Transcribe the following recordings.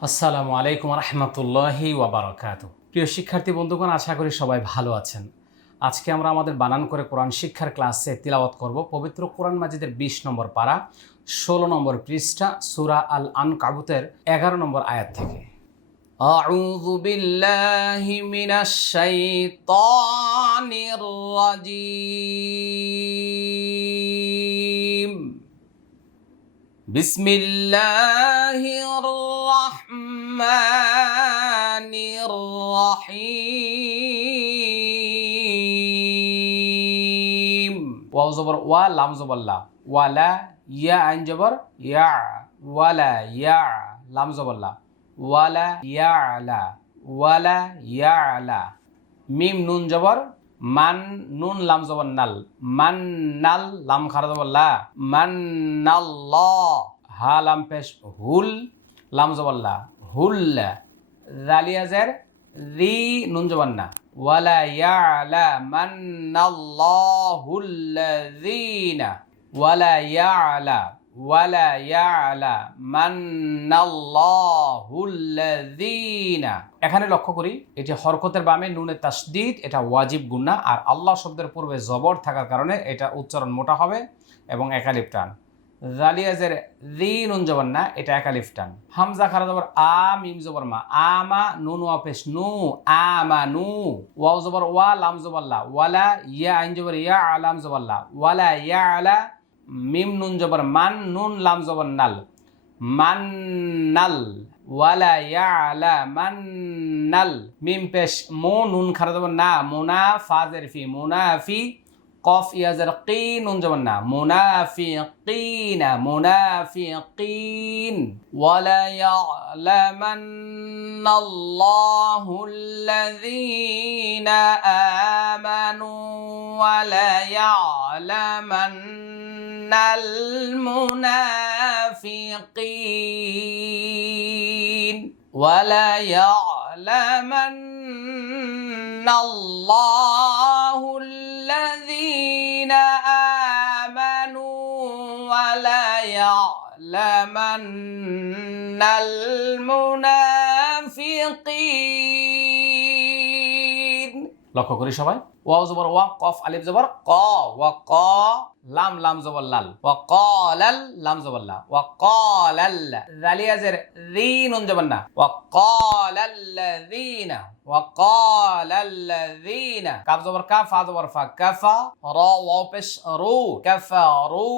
আসসালামু আলাইকুম রহমতুল্লাহি ওয়াবারাকাত প্রিয় শিক্ষার্থী বন্ধুগণ আশা করি সবাই ভালো আছেন আজকে আমরা আমাদের বানান করে কোরআন শিক্ষার ক্লাসে তিলাওয়াত করব পবিত্র কোরআন মাজিদের বিশ নম্বর পারা ষোলো নম্বর পৃষ্ঠা সুরা আল আন কাবুতের এগারো নম্বর আয়াত থেকে أعوذ بالله من الشيطان الرجيم بسم الله الرحمن الرحيم ওয়াও জবর ওয়া লাম জবর লা ওয়ালা ইয়া আইন জবর ইয়া ওয়ালা ইয়া লাম জবর লা ওয়ালা ইয়ালা ওয়ালা ইয়ালা মিম নুন জবর মান নুন লাম জবর নাল। মান নাল লাম খারা জবর লা। মান নাল ল। হা লাম পেশ হুল লাম জবর লা। হুল জালিয়াজের রি নুন জবর না। ওয়ালা ইয়ালা মান নাল্লাহুল্লাযীনা ওয়ালা ইয়ালা ওয়ালা ইয়ালা মান্নাল্লাহুল্লাযীনা এখানে লক্ষ্য করি এটি হরকতের বামে নুনের তাসদিদ, এটা ওয়াজিব গুন্না আর আল্লাহ শব্দের পূর্বে জবর থাকার কারণে এটা উচ্চারণ মোটা হবে এবং একালিফ টান। জালিয়াজের রি নুন জবর না, এটা একালিফ টান। হামজা খারা জবর আ, মিম জবর মা। আমা, নুন ওয়াপেশ নু, আমা নু। ওয়াও জবর ওয়া, লাম জবর ওয়ালা ইয়া, আইন জবর ইয়া আলাম জবর লা। ওয়ালা ইয়া আলা মিম নুন জবর, মান নুন লাম জবর নাল। মান নাল, ওয়ালা ইয়ালা মান নাল। মিম পেশ মো নুন খারা জবর না, মুনা ফাজের ফি মুনাফি قاف يا زرقين نون جمعنا منافقين منافقين. وليعلمن الله الذين آمنوا ولا يعلمن المنافقين. ولا يعلمن الله الذين آمنا المنافقين. লক্ষ্য করি সবাই ওয়াও জবর ওয়া কফ আলিফ জবর ক ওয়া ক লাম লাম জবর লাল ওয়া ক্বালাল লাম জবর লা ওয়া ক্বালাল জালিয়াজের রি নুন জবর না ওয়া ক্বালাল্লাযীনা ওয়া ক্বালাল্লাযীনা কাফ জবর কাফ ফা জবর ফা কাফা র ওয়া পেশ রু কাফারু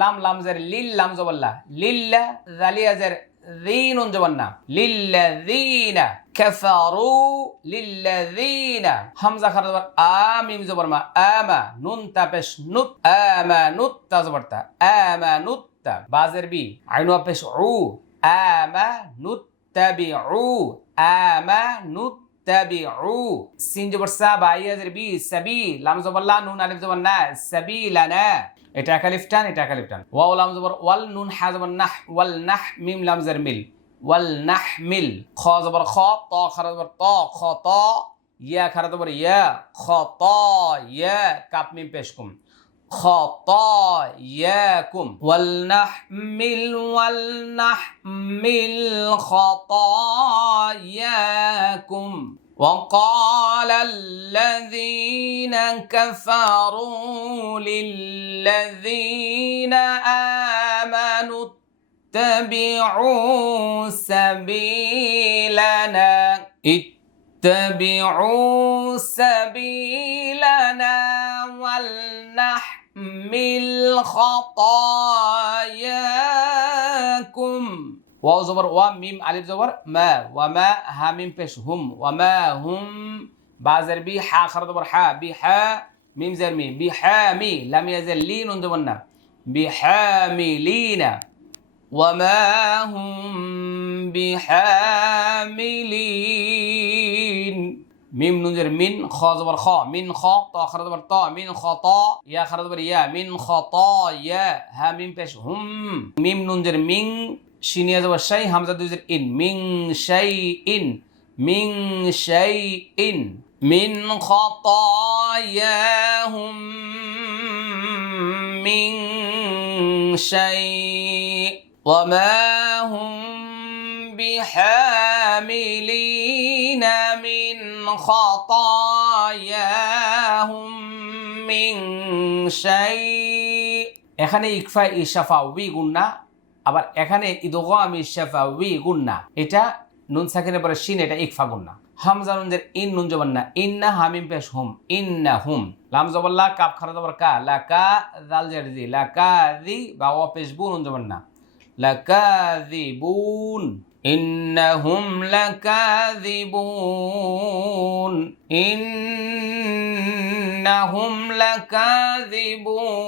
লাম লাম জের লিল লাম জবর লা লিল্লা জালিয়াজের ذين جبنا للذين كفروا للذين همزة خرج آميم زبر ما آما نون تابش نت آما نت تزبرتا آما نت بازر بي عينو بش عو آما نتبعو آما نت তাবিউ সিন জবর সা বা ইয়াজের বি সাবি, লাম জবর লা, নুন আলিফ জবর না, সাবিলানা। এটা একালিফ টান এটা একালিফ টান ওয়াও লাম জবর ওয়াল, নুন হা জবর নাহ, ওয়াল নাহ, মিম লাম জের মিল। ওয়াল নাহ, মিল। খ জবর খ, ত খারা জবর ত, খ ত, ইয়া খারা জবর ইয়া, খ ত, ইয়া, কাপ মিম পেশ কুম। خطاياكم. ولنحمل ولنحمل خطاياكم. وقال الذين كفروا للذين آمنوا اتبعوا سبيلنا. اتبعوا سبيلنا. من خطاياكم واو زبر وميم ألف زبر. ما وما ها ميم بيش هم. وما هم بازر بي حا خر زبر حا. بي حا ميم زر ميم بي حامي لم يزل لين دونا بحاملين وما هم بحاملين মিম নুনজের মিন খ জবর খ মিন খ ত খারা জবর ত মিন খ ত ইয়া খারা জবর ইয়া মিন খ ত ইয়া হা মিম পেশ হুম মিম নুনজের মিং শিনিয়া জবর শাই Hamza দুজের in Ming shy in Ming shy in mean খতায়াহুম Ming শাই وما هم بحاملين খতায়াহুম মিন শাই এখানে ইকফা ইশাফা উই গুন্না আবার এখানে ইদগাম ইশাফা উই গুন্না এটা নুন সাকিনের পরে শিন, এটা ইকফা গুন্না হামজা নুনজের ইন, নুন জবান্না ইন্না হামিম পেশ হুম, ইন্না হুম। লাম জবাল্লা কাপ খারা জবর কা, লা কা দাল জের জি, লা কা জি বা ও পেশ বু, নুন জবান্না লা কা জি বুন। إنهم لكاذبون إنهم لكاذبون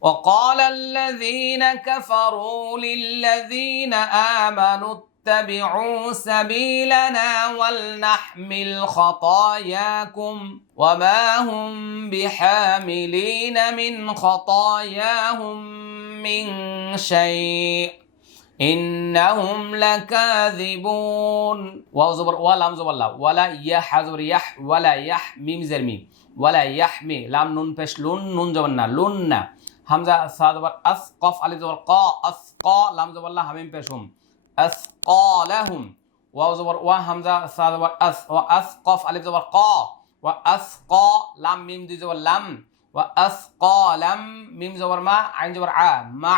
وقال الذين كفروا للذين آمنوا اتبعوا سبيلنا ولنحمل خطاياكم وما هم بحاملين من خطاياهم من شيء ইন্নাহুম লাকাযিবুন ওয়াও জবর ওয়া লাম জবর লা ওয়ালা ইয়া হা জবর ইয়াহ ওয়ালা ইয়াহ মিম জের মিম ওয়ালা ইয়াহ মি লাম নুন পেশ লুন নুন জবর না লুন না হামজা সা জবর আস কফ আলিফ জবর ক আস ক লাম জবর লা হামিম পেশ হুম আস ক লাহুম ওয়াও জবর ওয়া হামজা সা জবর আস ওয়া আস কফ আলিফ জবর ক ওয়া আস ক লাম মিম দুই জবর লাম ওয়া আস ক লাম মিম জবর মা আইন জবর আ মা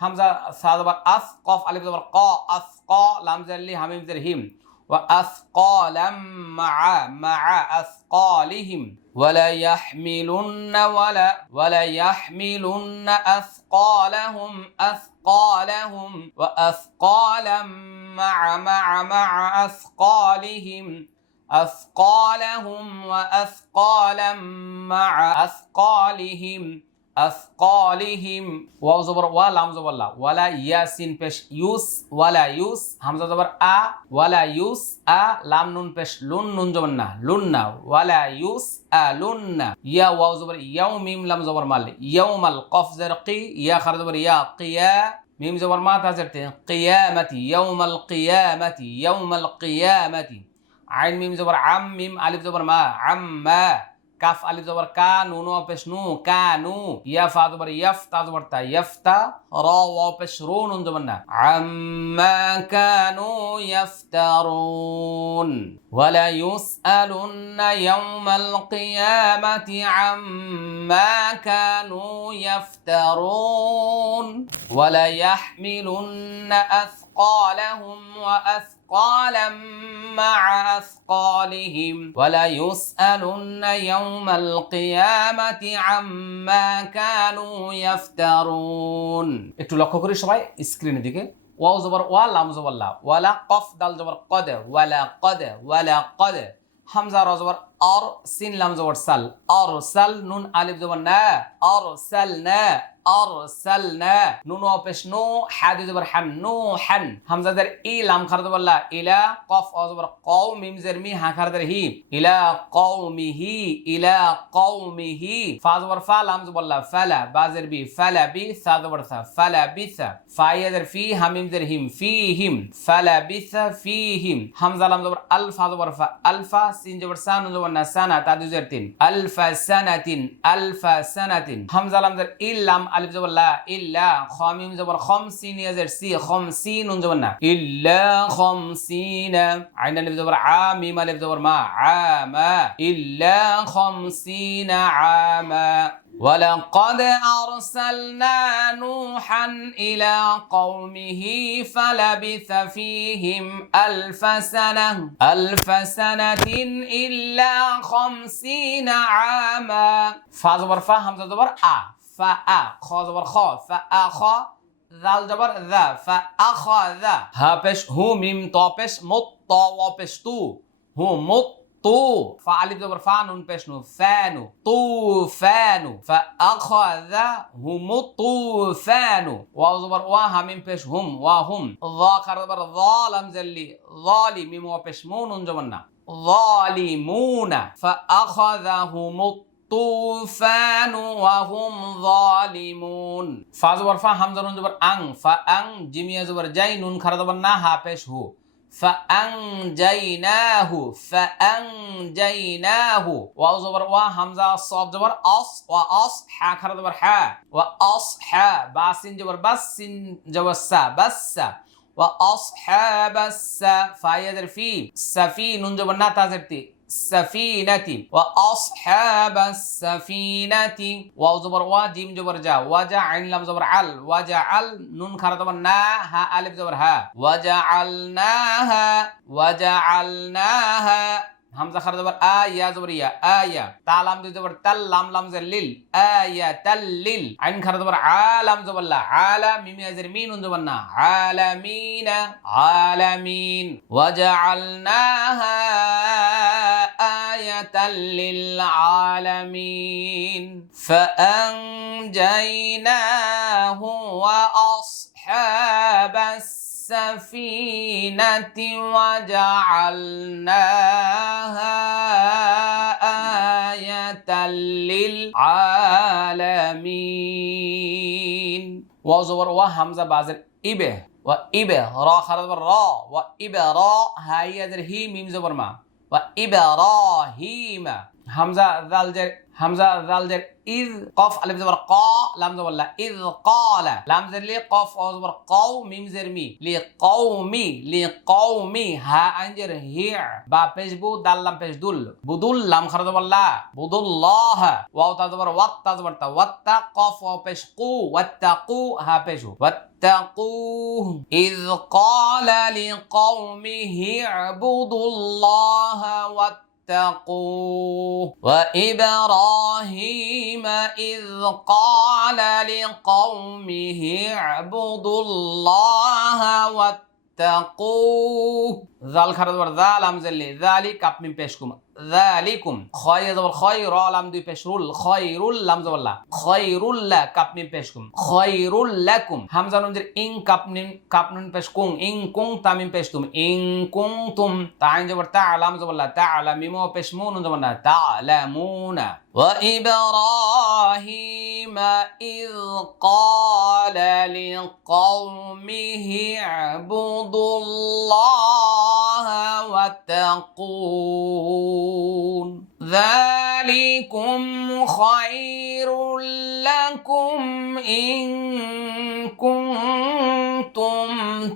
হামজা সা জবর আস কফ আলিফ জবর ক আস ক লাম জাল্লি হামিম জের হিম وأثقالا مع مع أثقالهم ولا يحملن ولا ولا يحملن أثقالهم أثقالهم وأثقالا مع مع مع أثقالهم أثقالهم وأثقالا مع أثقالهم আসকালিহিম ওয়াও জবর ওয়া লাম জবর লা ওয়ালা ইয়াসিন পেশ ইউস ওয়ালা ইউস হামজা জবর আ ওয়ালা ইউস আ লাম নুন পেশ লুন নুন জবর না লুন না ওয়ালা ইউস আ লুন না ইয়া ওয়াও জবর ইয়াও মিম লাম জবর মাল ইয়াউমাল কফ জের কি ইয়া খার জবর ইয়া কিয়া মিম জবর মা তাজরতে কিয়ামতি ইয়াউমাল কিয়ামতি ইয়াউমাল কিয়ামতি আইন মিম জবর আম মিম আলিফ জবর মা আম্মা كاف ألف زبر كا نو واو نو كانو يف زبر يف تا زبر تا را واو رو نون زبرنا عما كانوا يفترون. ولا يسألن يوم القيامة عما كانوا يفترون. ولا يحملن أثقالهم وأثقالهم ইয়াহমিলুন্না أثقالهم وأثقالا مع أثقالهم ولا يسألن يوم القيامة عما كانوا يفترون একটু লক্ষ্য করি সবাই স্ক্রিনের দিকে ওয়াও জবর ওয়া লাম জবর লা ওয়ালা কফ দাল জবর কদ ওয়ালা কদ ওয়ালা কদ হামজা র জবর আর সিন লাম জবর সাল আর সাল নুন আলিফ জবর না আর সাল না أرسلنا نون وبش نو حاد زبر حم نو حن همزة در إي لام خرد والله إلى قف أزبر قوم ميم زر مي ها خرد هي إلى قومه إلى قومه فازبر فا لام زبر الله فلا بازر بي فلا بي ثا زبر ثا فلا بث فاي در في هميم زر هم فيهم فلا بث فيهم همزة لام زبر ألف زبر فا ألفا سين زبر سان زبر না ইল্লাম, আলিফ জবর লা, ইল্লা খমিম জবর খমসিন ইয়াজের সি খমসিন উন জবর না। ইল্লা খমসিন আইন, আলিফ জবর আ মিম আলিফ জবর, মা আমা ইল্লা খমসিন আমা ولقد أرسلنا نوحا إلى قومه فلبث فيهم ألف سنة ألف سنة إلا خمسين عاما فا زبر فا همزة زبر أ فا أ خا زبر خا فا أ خا ذال زبر ذا فا أخا ذا ها بش هو ميم طا بش مط طا وبش تو هو مط তু ফা আলিফ জবর ফা নুন পেশ নু ফানু তু ফানু فأخذ هم الطوفان واو زبر وا হামিম পেশ হুম ওয়া হুম ظا খার জবর ظا লাম জাল্লি ظالم মিম ওয়া পেশ মু নুন জবর না ظالمون فأخذهم الطوفان وهم ظالمون فا زبر فا حمزة نون زبر أن فأن جيمية زبر جاي نون خرا زبر نا ها پیش هو فأنجيناه فأنجيناه. واو زبر وا حمزة صاد زبر أص وأص حا خرا زبر حا. وأص حا باسين زبر بس. سين زبر سا بس وأصحاب الس فايدر في سفي সাফিনাতি ওয়া আসহাবাস সাফিনাতি ওয়াও জবর ওয়া জিম জবর যা ওয়াজা আইন লাম জবর আল ওয়াজা আল নুন খারা জবর না হা আলিফ জবর হা ওয়াজা আলনাহা ওয়াজা আলনাহা হামজা খারা জবর আ ইয়া জবর ইয়া আ ইয়া তা লাম দুই জবর তাল লাম লাম জের লিল আ ইয়া তাল লিল আইন খারা জবর আ লাম জবর লা আলা মিম ইয়া জের মিন উন জবর না আলামিনা আলামিন ওয়াজা আলনাহা للعالمين. فأنجيناه وأصحاب السفينة وجعلناها آية للعالمين. وزور وهمزة بازر إبه وإبه را خرد را وإبه را هاي هي ميم زبر ما. وإبراهيم. جر همزة ذال جر إذ قف ألف زبر قا لام زبر لا. إذ قال. لام زر لي قف أو زبر قو ميم زر مي. لقومي لقومي. ها أنجر هي با پیش بو دال لام پیش دول. بدول لام خرج زبر لا. بدول الله واو تا زبر وات تا زبر تا. وات قف واو پیش قو. واتقو ها پیش فاتقوه إذ قال لقومه اعبدوا الله واتقوه وإبراهيم إذ قال لقومه اعبدوا الله واتقوه ذلك هذا ورد ذلك أبنى بيشكما پیشکم ذالکم خای زبر خای را لام দুই পেশ রুল খয়রুল লাম জবর লা খয়রুল লা কাপ মিম পেশ কুম খয়রুল লাকুম হামজা নুন জের ইং কাপ নিম কাপ নুন পেশ কুং ইং কুং তামিম পেশ তুম ইং কুং তুম তাইন জবর তা লাম জবর লা তা লা মিম পেশ মুন জবর না তা লা মুনা وإبراهيم إذ قال لقومه اعبدوا الله واتقون. ذلكم خير لكم إن كنتم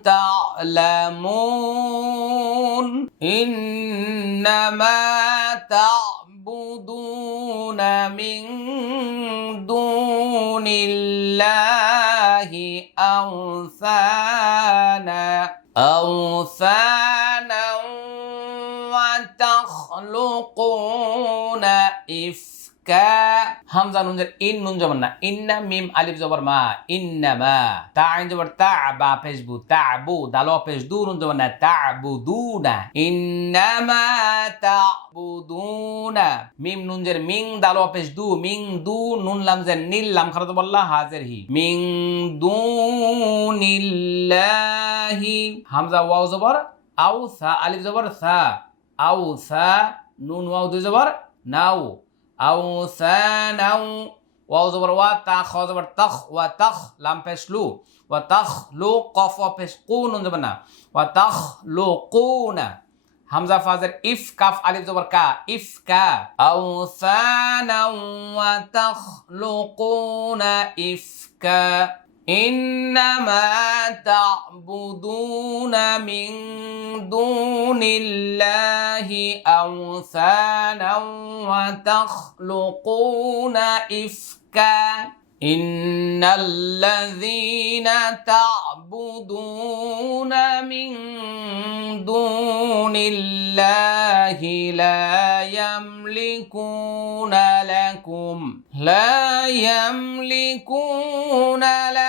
تعلمون. إنما تعبدون من دون الله أوثانا أوثانا ইয়াখলুকুনা ইফকা হামজা নুনজের ইন নুন জবর না ইন্না মিম আলিফ জবর মা ইন্না মা তা আইন জবর তা বা পেশবু তা বু দাল পেশ দু নুন জবর না তা বু দু না ইন্না মা তা বু দু না মিম নুনজের মিং দাল পেশ দু মিং দু নুন লামজের নীল লাম খারাত বললা হাজের হি মিং দু নিল্লাহি হামজা ওয়াও জবর আউ সা আলিফ জবর সা আউ, সা নুন ওয়াউ দুই জবর নাও আউ, সা নাও ওয়াও জবর ওয়া, তা, খ জবর লাম, পেশ, লু। ওয়া, তখ কফ, ওয়া, পেশ, কু, নুন জবর না। ওয়া, তখ, লু হামজা, ফাজের ইফ, কাফ, আলিফ জবর কা, ইফ, কা। আউ, সা নাও ওয়া, তখ না, ইফ, কা। إنما تعبدون من دون الله أوثانا وتخلقون إفكا إن الذين تعبدون من دون الله لا يملكون لكم لا يملكون لكم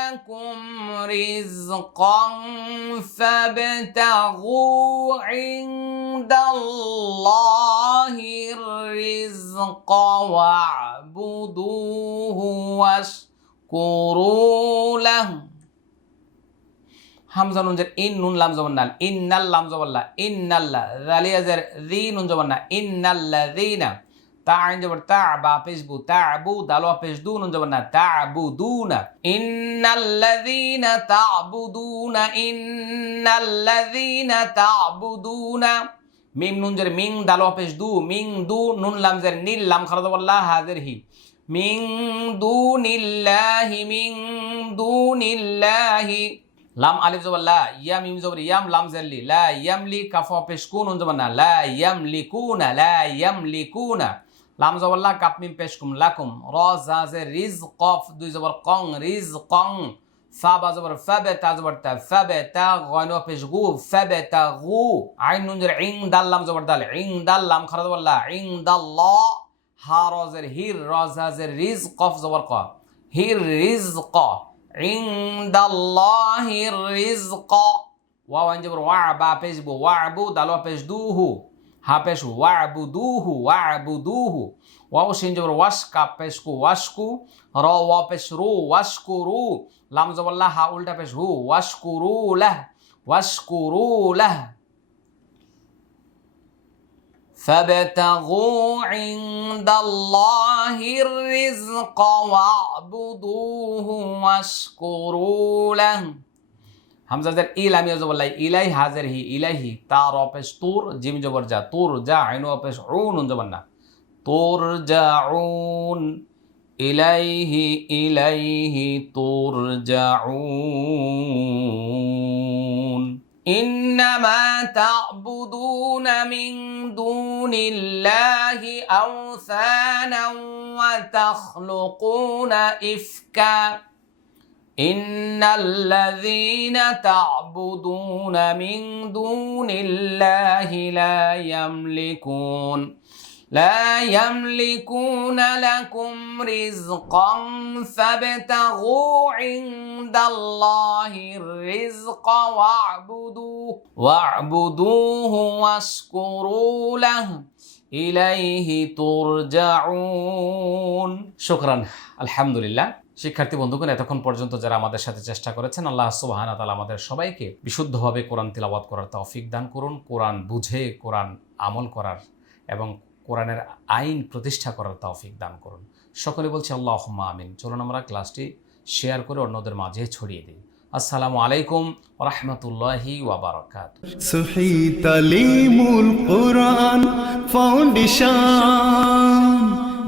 رزقا فابتغوا عند الله الرزق واعبدوه واشكروا له হামজা নুন জের ইন নুন লাম জবর নাল ইন্নাল লাম জবর লা ইন্নাল্লা জালিয়া জের জি নুন জবর না ইন্নাল্লাযিনা পেশবু তা আবু দালো পেশদু নুন জবর না তা আবু দুনা ইন্নাল্লাযিনা তা'বুদুনা ইন্নাল্লাযিনা তা'বুদুনা মিম নুন জের মিং দালো পেশদু মিং দু নুন লাম জের নীল লাম খারাদ বল্লাহ হাজির হি মিং দুনিল্লাহি মিং দুনিল্লাহি লাম আলিফ জবর লা ইয়াম ইম জবর ইয়াম লাম জাল্লি লা ইয়ামলি কাফ পেশ কুন উন জবর না লা ইয়ামলিকুনা লা ইয়ামলিকুনা লাম জবর লা কাপ মিম পেশ কুম, লাকুম। র, জা, জে, রিজ, কফ, দুই জবর কং, রিজ, কং। ফা, বা জবর ফাবে তা জবর তা ফাবে তা, গয়ন, পেশ, গু ফাবে তা, গু। আইন নুন জের ইং, দাল, লাম, জবর দাল, ইং, দাল, লাম, খারা জবর লা, ইং, দাল, ল। হা রজের হির রজাজের রিজ, কফ, জবর ক। হির রিজ, ক। ইংদাল্লাহির রিজক ওয়াও, আইন জবর ওয়া, বা, পেশ, বু, ওয়া, বু, দাল ওয়া পেশ দুহু হা। حاپیش وعبدوه وعبدوه واو سین جبر واس کاپیش کو واسکو را واپیش رو واسکورو لام زبر لا ها الٹا پیش ہو واسکورو له واسکورو له فابتغوا عند الله الرزق واعبدوه واشكروا له হামজাদের ইলাম ইয়াজবল্লাই ইলাই হাজার হি ইলাইহি তার অপেশ তুর জিম জবর যা তুর যা আইনু অপেশ উন উন জবর না তুর জাউন ইলাইহি ইলাইহি তুর জাউন إنما تعبدون من دون الله أوثانا وتخلقون إفكا إن الذين تعبدون من دون الله لا يملكون لا يملكون لكم رزقا فابتغوا عند الله الرزق واعبدوه واعبدوه واشكروا له إليه ترجعون. شكرا. الحمد لله শিক্ষার্থী বন্ধুগণ, এতক্ষণ পর্যন্ত যারা আমাদের সাথে চেষ্টা করেছেন, আল্লাহ সুবাহান তালা আমাদের সবাইকে বিশুদ্ধভাবে কোরআন তিলাবাত করার তৌফিক দান করুন। কোরআন বুঝে, কোরআন আমল করার এবং কোরআনের আইন প্রতিষ্ঠা করার তৌফিক দান করুন। সকলে বলছি আল্লাহ আমিন। চলুন আমরা ক্লাসটি শেয়ার করে অন্যদের মাঝে ছড়িয়ে দিই। আসসালামু আলাইকুম রহমতুল্লাহি ওয়াবারকাত কোরআন ফাউন্ডেশন।